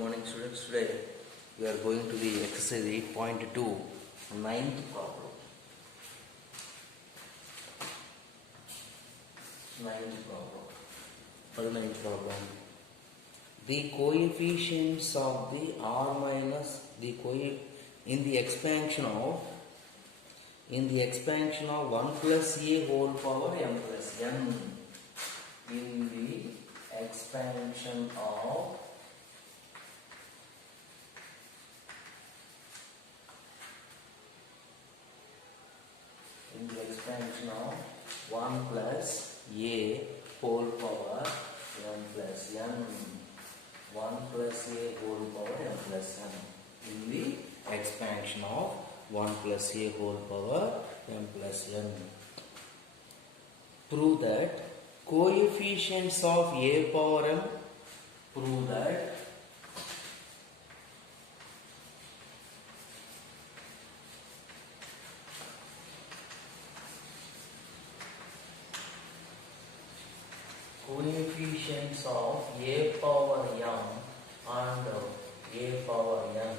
morning students. Today we are going to the exercise 8.2, ninth problem. For the ninth problem, the coefficients of the r minus the in the expansion of 1 plus a whole power m plus n. In the expansion of in the expansion of 1 plus a whole power m plus n. 1 plus a whole power m plus n. In the expansion of 1 plus a whole power m plus n. Prove that coefficients of a power m. Prove that coefficients of a power m and a power n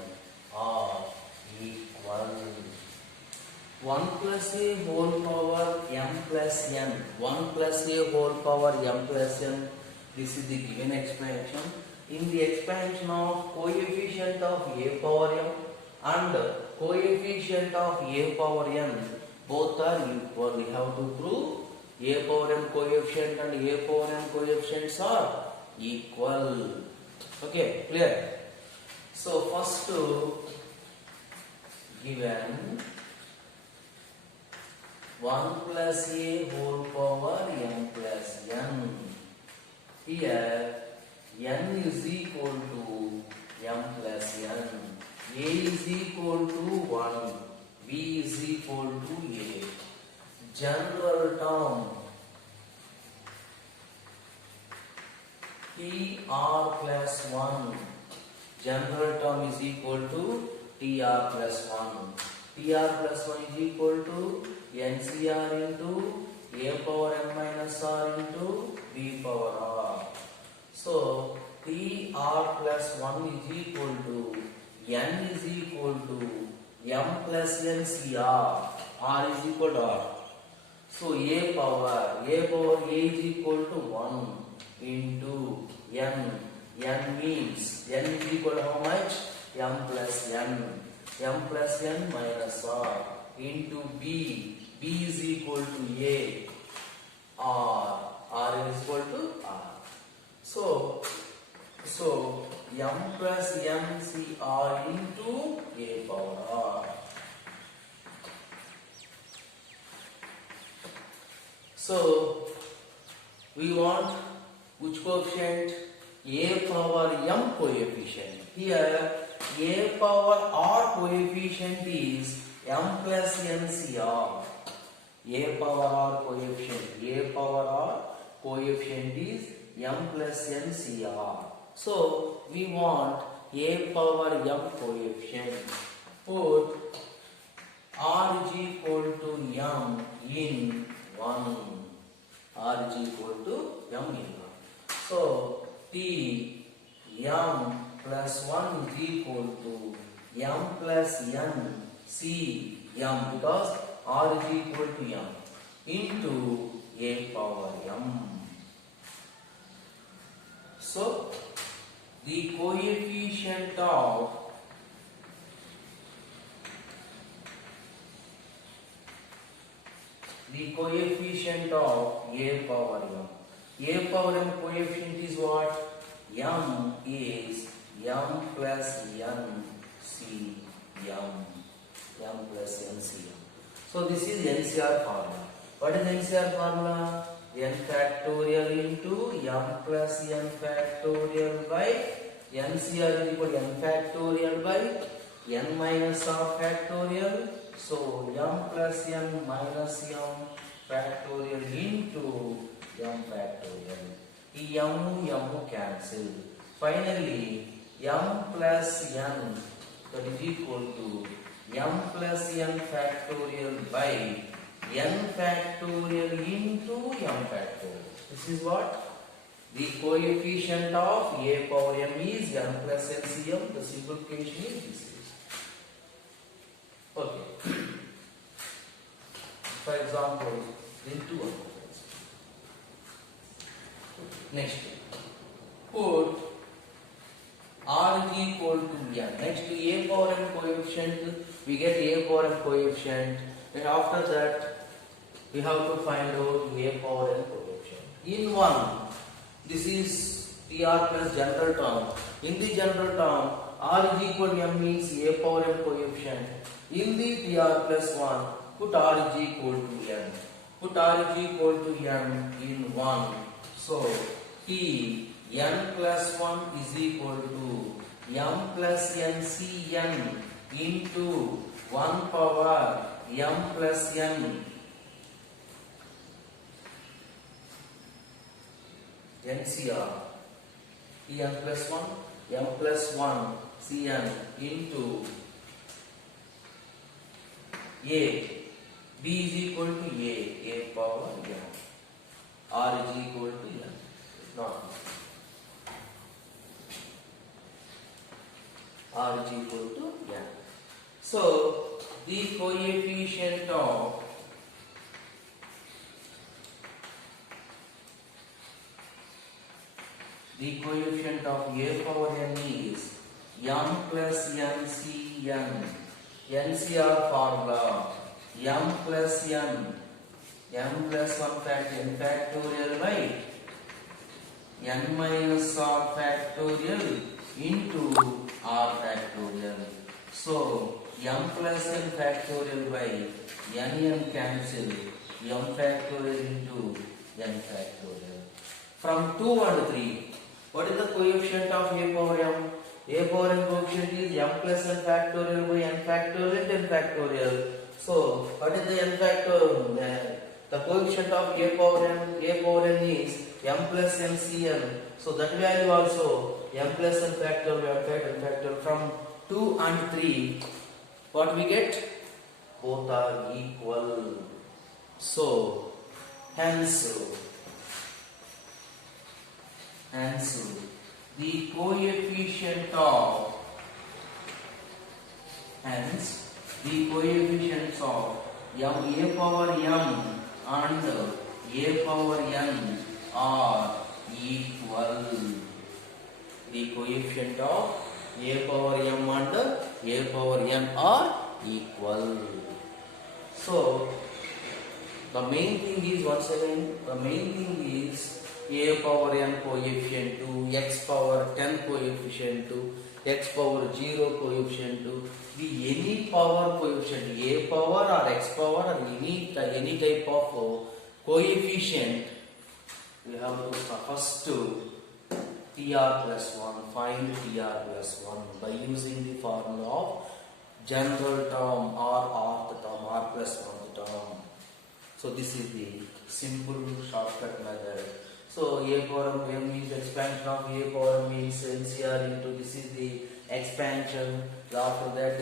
are equal. 1 plus a whole power m plus n. 1 plus a whole power m plus n. This is the given expansion. In the expansion of coefficient of a power m and coefficient of a power n, both are equal. We have to prove a power m coefficient and a power n coefficients are equal. Okay, clear? So first given 1 plus a whole power m plus n. Here n is equal to m plus n. A is equal to 1. B is equal to a. General term TR plus 1. General term is equal to TR plus 1. TR plus 1 is equal to NCR into a power m minus r into b power r. So TR plus 1 is equal to n is equal to m plus NCR. R is equal to r. So a power a is equal to 1 into n. N means n is equal to how much? M plus n. M plus n minus r into b. B is equal to a. R is equal to r. So m plus NCR into a power r. So we want which coefficient? A power m coefficient. Here a power r coefficient is m plus NCR. A power r coefficient. A power r coefficient is m plus NCR. So we want a power m coefficient. Put r is equal to m in 1. R is equal to m in 1. So T m plus 1 is equal to m plus n C m, because r is equal to m into a power m. So the coefficient of a power m. A power m coefficient is what? M is m plus n C m. M plus n C m. So this is NCR formula. What is NCR formula? N factorial into m plus n factorial by NCR is equal to n factorial by n minus r factorial. So m plus n minus m factorial into m factorial. M cancel. Finally m plus n, that is equal to m plus n factorial by n factorial into m factorial. This is what? The coefficient of a power m is m plus LCM. The simplification is this. Okay. For example, in 2 next, put r is equal to n. Next to a power m coefficient, we get a power m coefficient. And after that, we have to find out a power n coefficient. In one, this is TR plus general term. In the general term, r is equal to m means a power m coefficient. In the TR plus 1, put r is equal to n. Put r is equal to n in 1. So, T n plus 1 is equal to m plus n c n into 1 power m plus n NCR. T n plus 1 m plus 1 c n into a. B is equal to a power n. R is equal to n. Not r is equal to n. So the coefficient of a power n is m plus n c n. NCR formula m plus n, m plus 1 factorial by n minus r factorial into r factorial. So m plus n factorial by n cancel, m factorial into n factorial. From 2 and 3, what is the coefficient of a power m? A power n coefficient is m plus n factorial by n factorial and n factorial. So what is the n factorial? The coefficient of a power n is m plus n cn. So that value also m plus n factorial, n factorial. From 2 and 3, what we get? Both are equal. So hence the coefficient of a power m and a power n are equal. The coefficient of a power m and a power n are equal. So the main thing is, once again, a power n coefficient to x power 10 coefficient to x power 0 coefficient to be any power coefficient, a power or x power or any type of coefficient. We have to first TR plus 1, find TR plus 1 by using the formula of general term or rth term, r plus 1th term. So this is the simple shortcut method. So a power m means expansion of a power means NCR into, this is the expansion. After that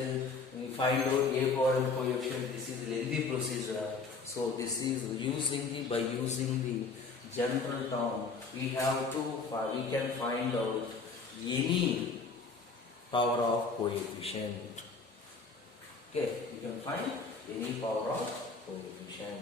we find out a power m coefficient. This is lengthy procedure. So this is by using the general term, we can find out any power of coefficient. Okay, we can find any power of coefficient.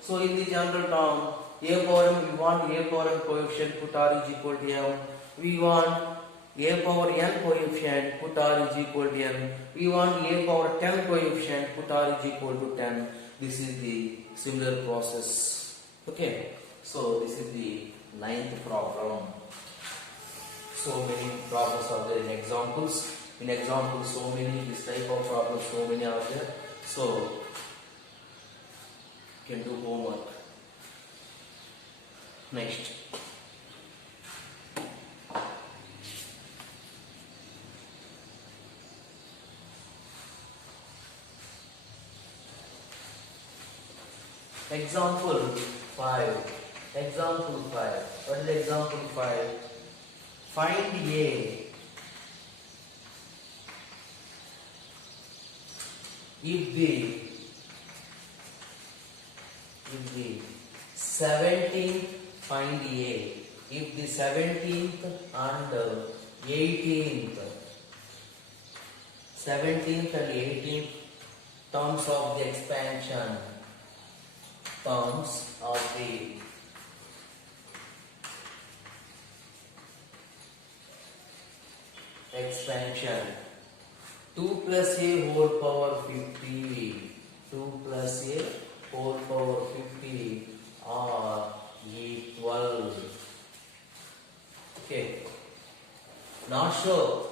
So in the general term, a power m, we want a power m coefficient, put r is equal to m. We want a power n coefficient, put r is equal to n. We want a power 10 coefficient, put r is equal to 10. This is the similar process. Okay, so this is the 9th problem. So many problems are there in examples. In examples, so many, this type of problems, so many are there. So you can do homework. Next. Example 5. Example 5. What is example 5? Find A if the 17th, find A if the 17th and 18th 17th and 18th terms of the expansion, terms of the expansion, 2 plus a whole power 50, 2 plus a whole power 50 are equal. Okay, not sure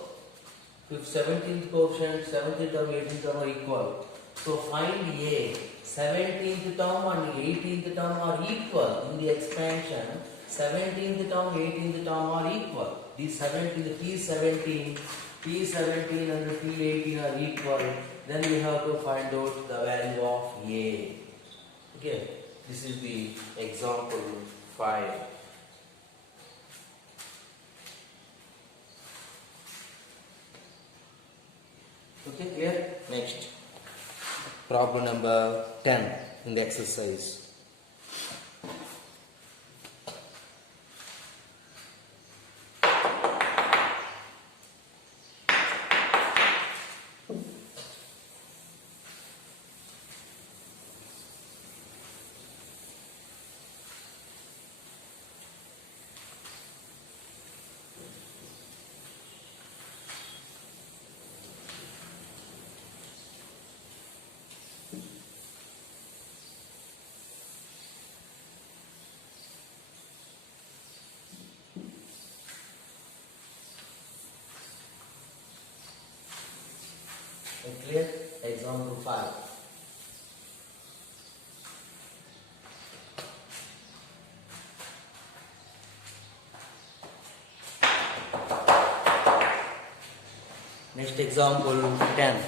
if 17th quotient, 17th or 18th term are equal. So find A. 17th term and 18th term are equal in the expansion. 17th term, 18th term are equal. The 17th, P17, P17 and the P18 are equal. Then we have to find out the value of A. Okay, this is the example 5. Okay, clear? Next. Problem number 10 in the exercise. Clear? Example 5. Next example 10.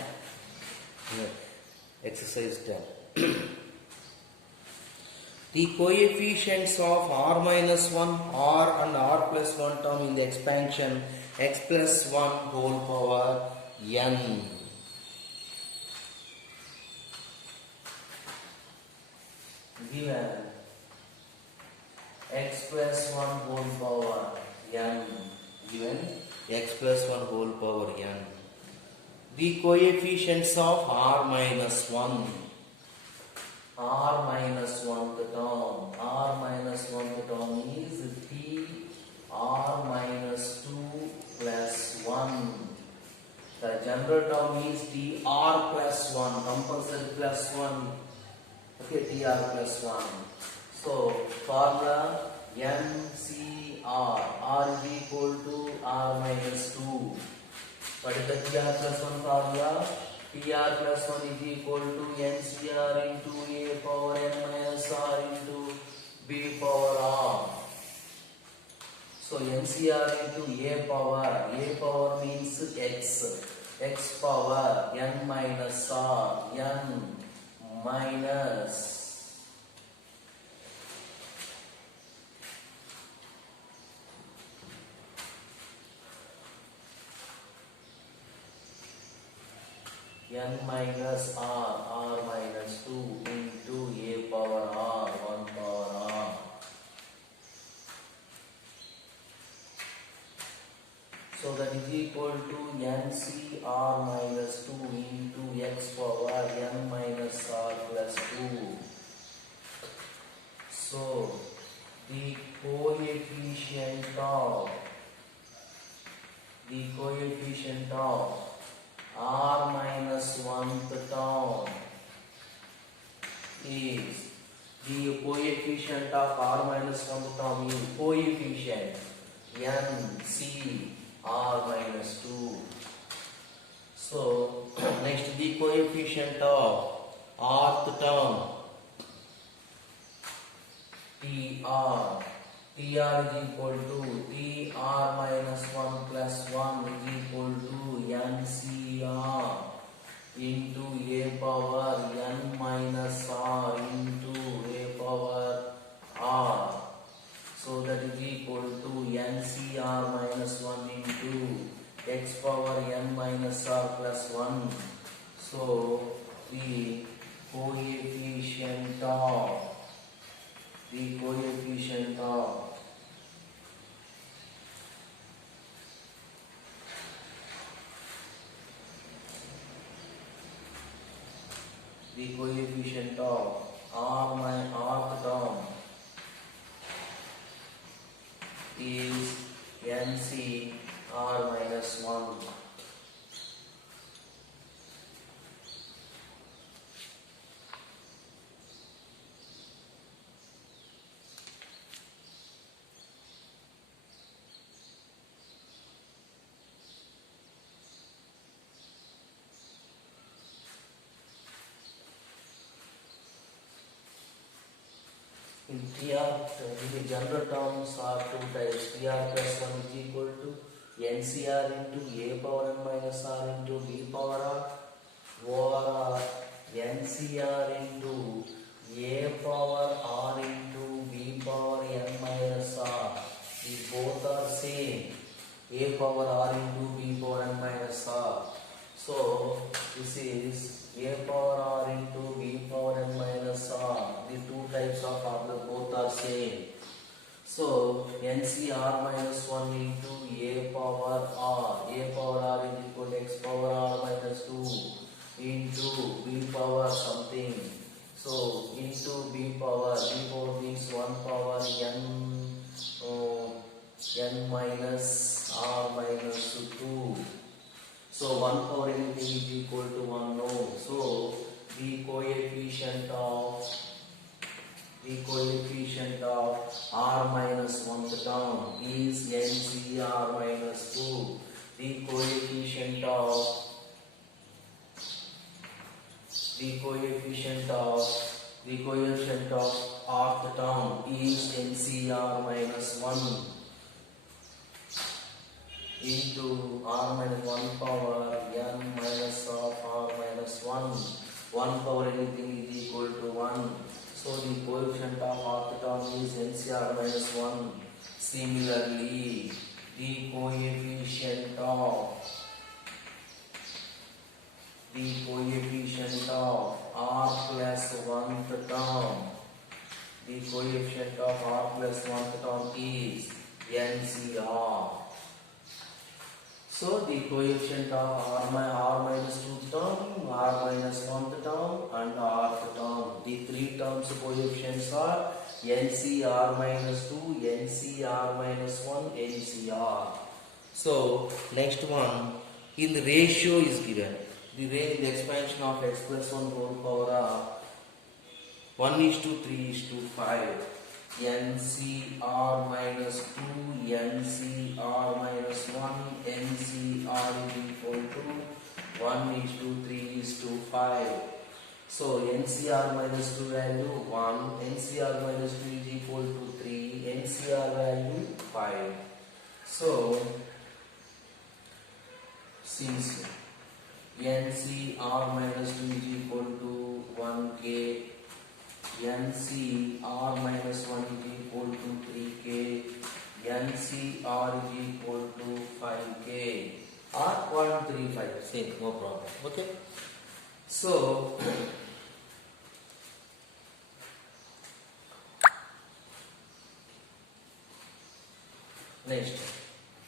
Exercise 10. The coefficients of r minus 1, r and r plus 1 term in the expansion x plus 1 whole power n. Given x plus 1 whole power n, given x plus 1 whole power n, the coefficients of r minus 1, r minus 1 the term, r minus 1 the term is t r minus 2 plus 1. The general term is t r plus 1, compulsory plus 1. Okay, tr plus 1. So formula NCR, r is equal to r minus 2. What is the tr plus 1 formula? tr plus 1 is equal to NCR into a power n minus r into b power r. So NCR into a power means x power n minus r, n minus n minus r minus 2 into a power r, 1 power r. So that is equal to NCR minus 2 into x power n minus r plus 2. So the coefficient of r minus 1th term is the coefficient of r minus 1th term is coefficient NC r minus 2. So next the coefficient of rth term TR is equal to TR minus 1 plus 1 is equal to NCR into a power n minus r into a power r. So that is equal to NCR minus 1 into x power n minus r plus 1. So the coefficient of the coefficient of rth term is NCR minus 1. In TR, the general terms are two types. TR plus 1 is equal to NCR into A power n minus R into B power R, or NCR into A power R into B power n minus R. These both are same. A power R into B power n minus R. So this is A power R into B power n minus R. The two types of problem both are same. So NCR minus 1 into A power R. A power R is equal to X power R minus 2 into B power something. So into B power means 1 power n minus R minus 2. So 1 power anything is equal to 1 no. So the coefficient of R minus 1 term is NCR minus 2. The coefficient of rth term is NCR minus 1 into R minus 1 power n minus of R minus 1. 1 power anything is equal to 1. So the coefficient of rth term is NCR minus 1. Similarly, the coefficient of R plus 1 term, the coefficient of R plus 1 term is NCR. So the coefficient of R minus 2 term, R minus 1 term and rth term. The three terms coefficients are NCR minus 2, NCR minus 1, NCR. So next one, in the ratio is given. The expansion of x plus 1 whole power of 1:3:5. NCR minus 2, NCR minus 1, NCR is equal to 1:3:5. So NCR minus 2 value 1, NCR minus 2 is equal to 3, NCR value 5. So since NCR minus 2 is equal to 1K, NCR minus 1 is equal to 3K, NCR is equal to 5K or 0.35, same, no problem. Okay. So next,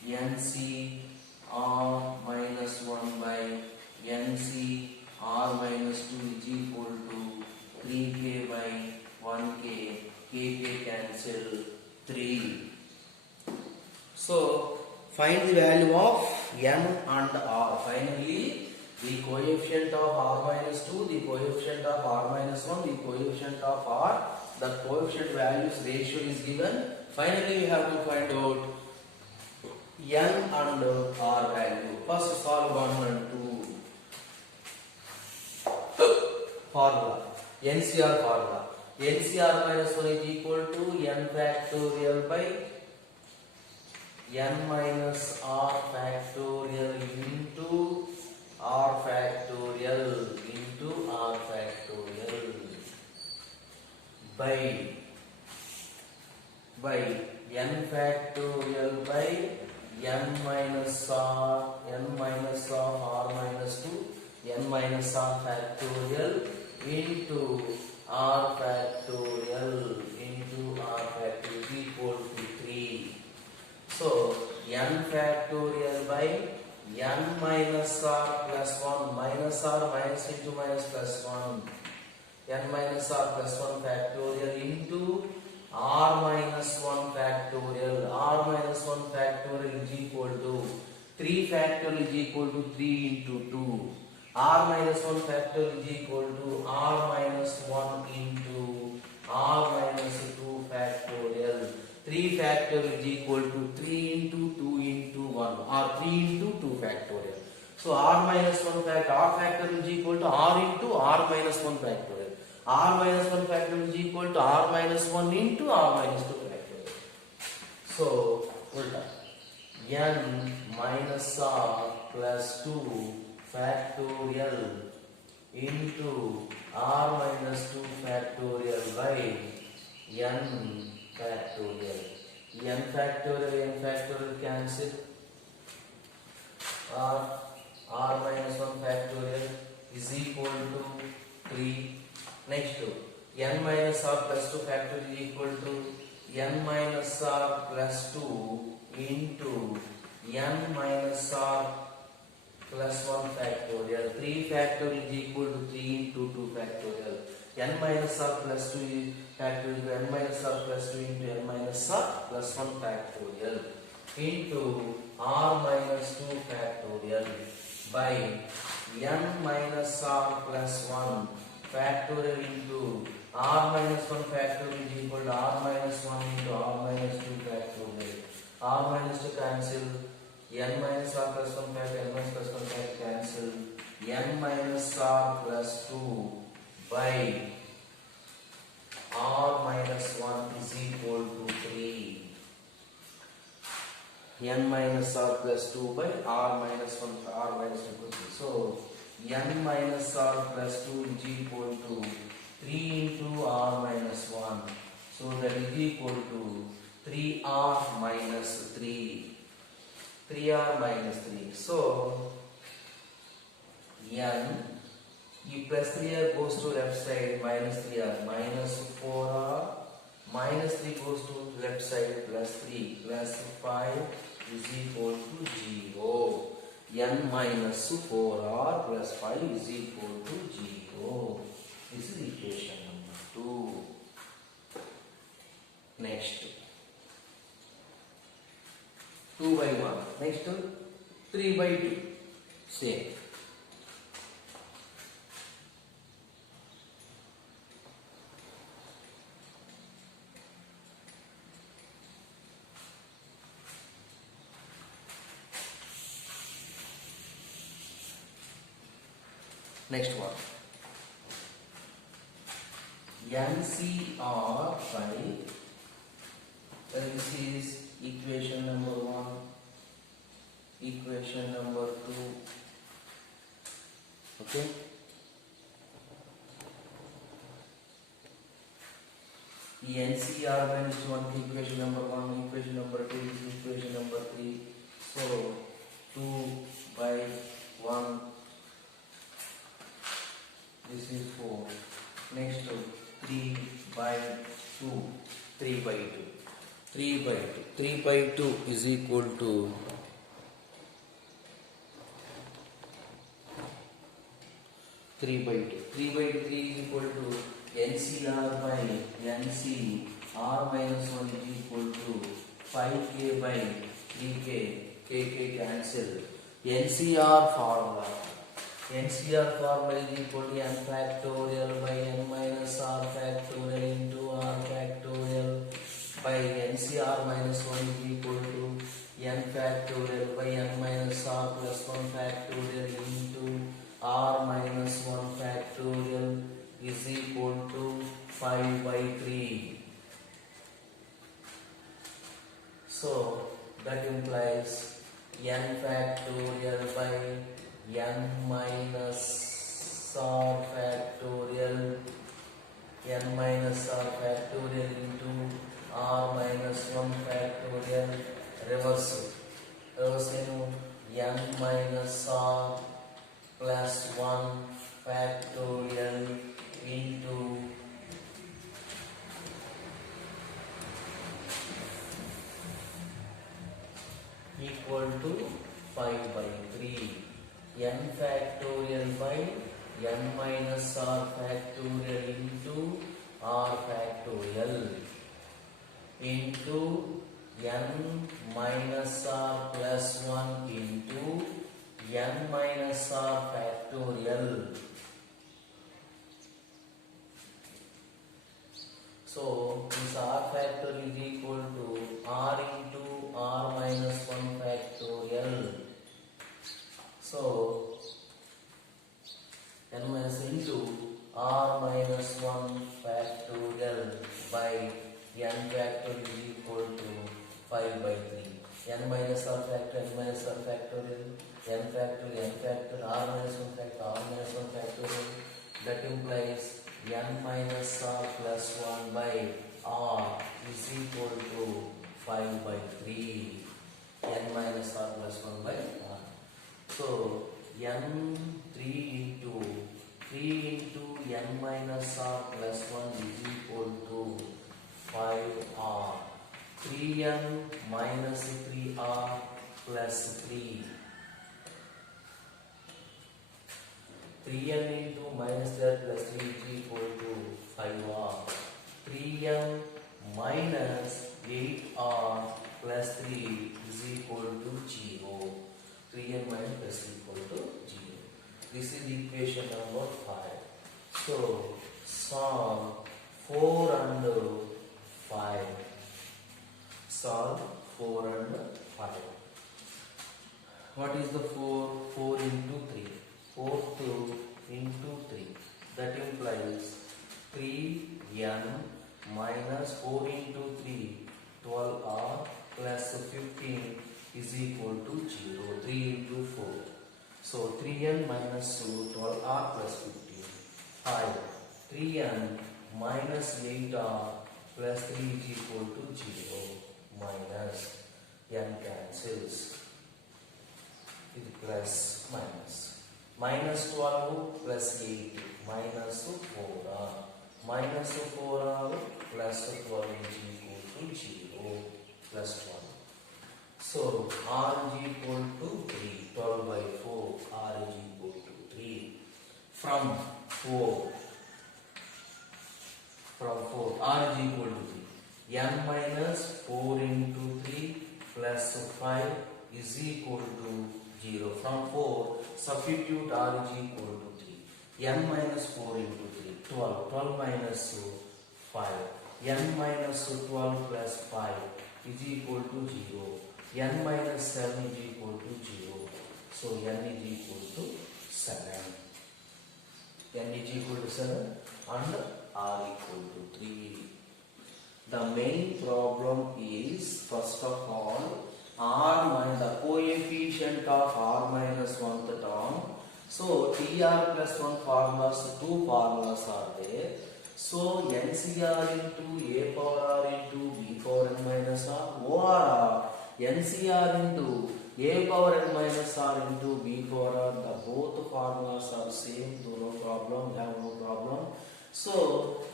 NCR minus 1 by NCR minus 2 is equal to 3K by 1K, KK cancel 3. So find the value of N and R. Finally, the coefficient of R minus 2, the coefficient of R minus 1, the coefficient of R, the coefficient values ratio is given. Finally, we have to find out N and R value. First solve 1 and 2. Formula. NCR formula. NCR minus 1 is equal to N factorial by N minus R factorial into R factorial into R factorial by N factorial by N minus R minus 2 N minus R factorial into R factorial equal to 3. So N factorial by N minus R plus 1 minus R minus into minus plus 1 n minus r plus 1 factorial into r minus 1 factorial. R minus 1 factorial is equal to 3 factorial is equal to 3 into 2. R minus 1 factorial is equal to r minus 1 into r minus 2 factorial. 3 factorial is equal to 3 into 2 into 1 or 3 into 2 factorial. So r minus 1 factorial is equal to r into r minus 1 factorial. R minus 1 factorial is equal to r minus 1 into r minus 2 factorial. So ulta n minus r plus 2 factorial into r minus 2 factorial by n factorial. N factorial cancel. R minus 1 factorial is equal to 3. Next to n minus r plus 2 factorial is equal to n minus r plus 2 into n minus r plus 1 factorial. 3 factorial is equal to 3 into 2 factorial. N minus r plus 2 factorial is n minus r plus 2 into n minus r plus 1 factorial into r minus 2 factorial by n minus r plus 1 factorial into r minus 1 factorial is equal to r minus 1 into r minus 2 factorial. R minus 2 cancel. N minus r plus 1 factorial, n minus plus 1 factorial cancel. N minus r plus 2 by r minus 1 is equal to 3. N minus r plus 2 by r minus 1, r minus 2 equals 3. So n minus r plus 2 is equal to 3 into r minus 1. So that is equal to 3r minus 3. 3r minus 3. So n, plus 3r goes to left side, minus 3r, minus 4r, minus 3 goes to left side, plus 3, plus 5 is equal to 0. N minus 4r plus 5 is equal to 0. This is equation number 2. Next, 2 by 1. Next, 3 by 2. Same. Next one. NCR by, this is equation number 1, equation number 2. Okay. NCR by this one, equation number 1, equation number 2, equation number 3. So 2 by 1. This is 4. Next to 3 by 2. 3 by 2. 3 by 2. 3 by 2 is equal to 3 by 2. 3 by 3 is equal to NCR by NC. R minus 1 is equal to 5k by 3k. Kk cancel. NCR formula. NCR formula is equal to n factorial by n minus r factorial into r factorial by NCR minus 1 is equal to n factorial by n minus r plus 1 factorial into r minus 1 factorial is equal to 5 by 3. So that implies n factorial by n minus r factorial, n minus r factorial into r minus 1 factorial, reverse n minus r plus 1 factorial into equal to 5 by 3. N factorial by n minus r factorial into r factorial into n minus r plus 1 into n minus r factorial. So this r factorial is equal to r into r minus 1 factorial. So n minus into r minus 1 factorial by n factorial is equal to 5 by 3. n minus r factorial, n minus r factorial, n factorial, n factorial, r minus 1 factorial, r minus 1 factorial. That implies n minus r plus 1 by r is equal to 5 by 3. n minus r plus 1 by r. So n 3 into n minus r plus 1 is equal to 5r. 3n minus 3r plus 3. 3n into minus 3r plus 3 is equal to 5r. 3n minus 8r plus 3 is equal to 0. 3n minus plus equal to 0. This is equation number 5. So solve 4 and 5. Solve 4 and 5. What is the 4? 4 into 3. 4 into 3. That implies 3n minus 4 into 3, 12r plus 15 is equal to 0. 3 into 4. So 3n minus 12r plus 15. 5. 3n minus 8r plus 3 is equal to 0. Minus n cancels. It plus minus. Minus 12 plus 8 minus 4r. Minus 4r plus 12 is equal to 0 plus 12. So r is equal to 3. 12 by 4, r is equal to 3. From 4, r is equal to 3. n minus 4 into 3 plus 5 is equal to 0. From 4, substitute r is equal to 3. n minus 4 into 3, 12. 12 minus 5. n minus 12 plus 5 is equal to 0. n minus 7 is equal to 0. So n is equal to 7. n is equal to 7 and r equal to 3. The main problem is, first of all, r minus the coefficient of r minus 1th term. So TR plus 1 formulas, two formulas are there. So NCR into a power r into b power n minus r, or NCR into a power n minus r into b power r. The both formulas are same, so no problem, we have no problem. So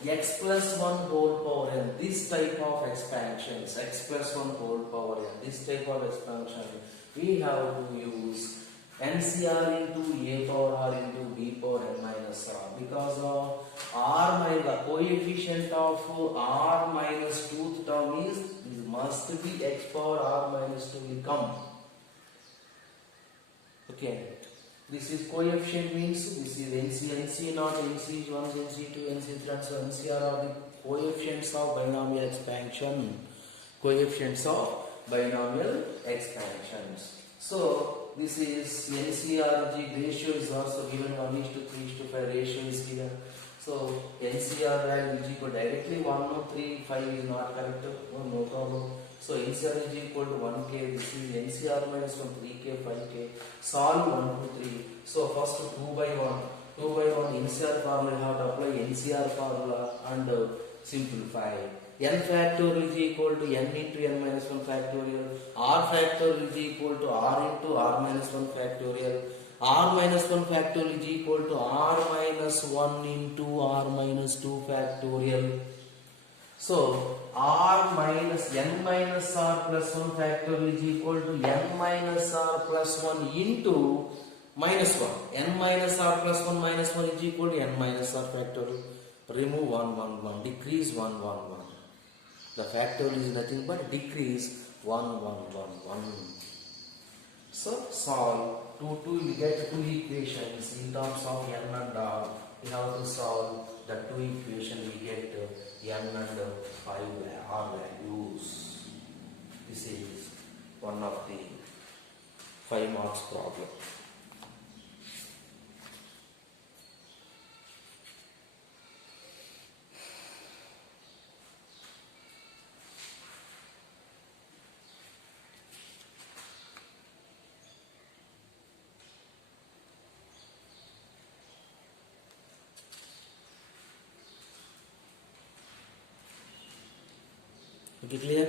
x plus 1 whole power n, this type of expansions, x plus 1 whole power n, this type of expansion, we have to use NCR into a power r into b power n minus r, because of r minus the coefficient of r minus 2th term is, this must be x power r minus 2 will come. Okay. This is coefficient means this is NC not NC1, NC2, NC3, so NCR are the coefficients of binomial expansion. Coefficients of binomial expansions. So this is NCRG ratio is also given, 1:3:5 ratio is given. So NCR value is equal directly 1, no 3, 5 is not correct, no problem. So NCR is equal to 1k, this is NCR minus 1, 3k, 5k. Solve 1 to 3. So first 2 by 1. 2 by 1 NCR formula, you have to apply NCR formula and simplify. N factorial is equal to n into n minus 1 factorial. R factorial is equal to r into r minus 1 factorial. R minus 1 factorial is equal to r minus 1 into r minus 2 factorial. So r minus n minus r plus 1 factorial is equal to n minus r plus 1 into minus 1. N minus r plus 1 minus 1 is equal to n minus r factorial. Remove 1, 1, 1. Decrease 1, 1, 1. The factorial is nothing but decrease 1, 1, 1, 1. So solve 2, 2, we get 2 equations in terms of n and r. We have to solve the 2 equation, we get n and 5 r values. This is one of the 5 marks problem. Okay, clear?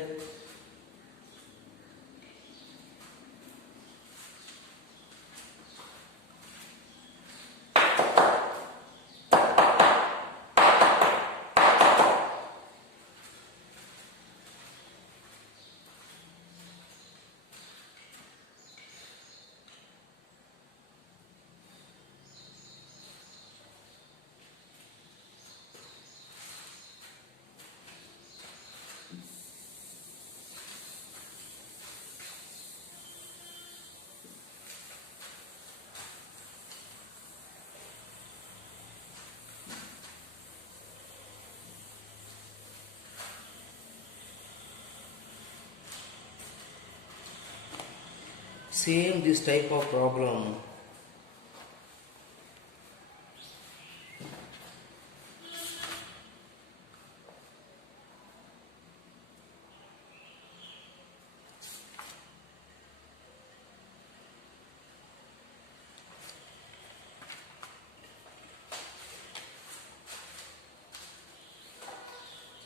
Same this type of problem.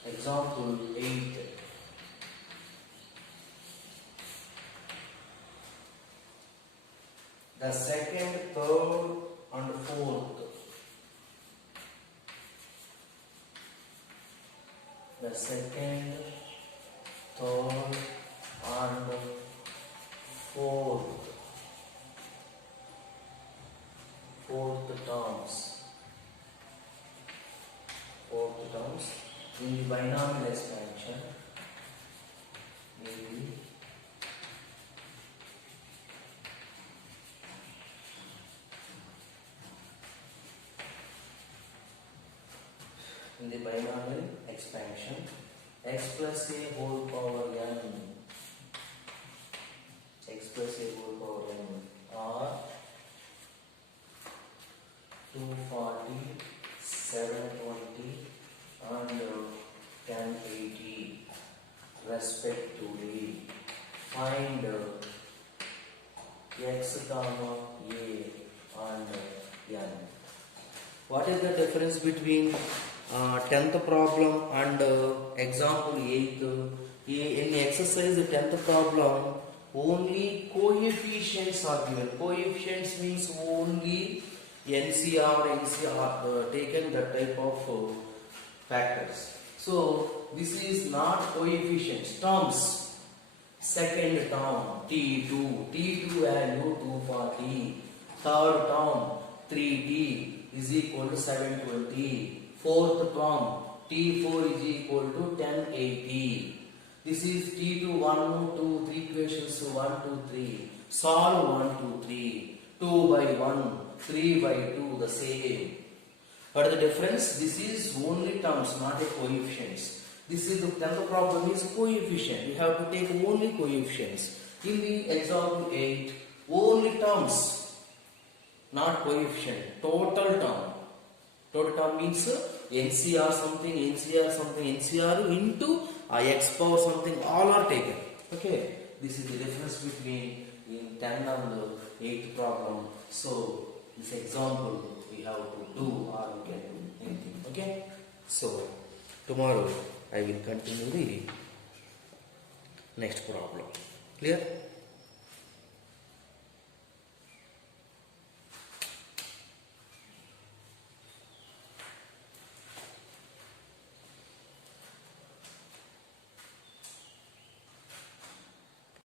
Example 8. The second, third and fourth. The second, third and fourth. Fourth terms. Fourth terms in the binomial expansion. Maybe in the binomial expansion, x plus a whole power n, x plus a whole power n are 240, 720 and 1080 respectively. Find x comma a and n. What is the difference between 10th problem and example 8th? In exercise 10th problem, only coefficients are given. Coefficients means only NCR taken that type of factors. So this is not coefficients, terms. Second term T2, T2 value 240. Third term 3T is equal to 720. Fourth term T4 is equal to 1080. This is T2 1, 2, 3 equations 1, 2, 3. Solve 1, 2, 3. 2 by 1, 3 by 2 the same. What is the difference? This is only terms, not a coefficients. This is the 10th problem is coefficient. You have to take only coefficients. In the example 8, only terms, not coefficient. Total term. Total term means NCR something, NCR something, NCR into x power something, all are taken. Okay. This is the difference between in 10 and 8th problem. So this example we have to do or we can do anything. Okay. So tomorrow I will continue the next problem. Clear?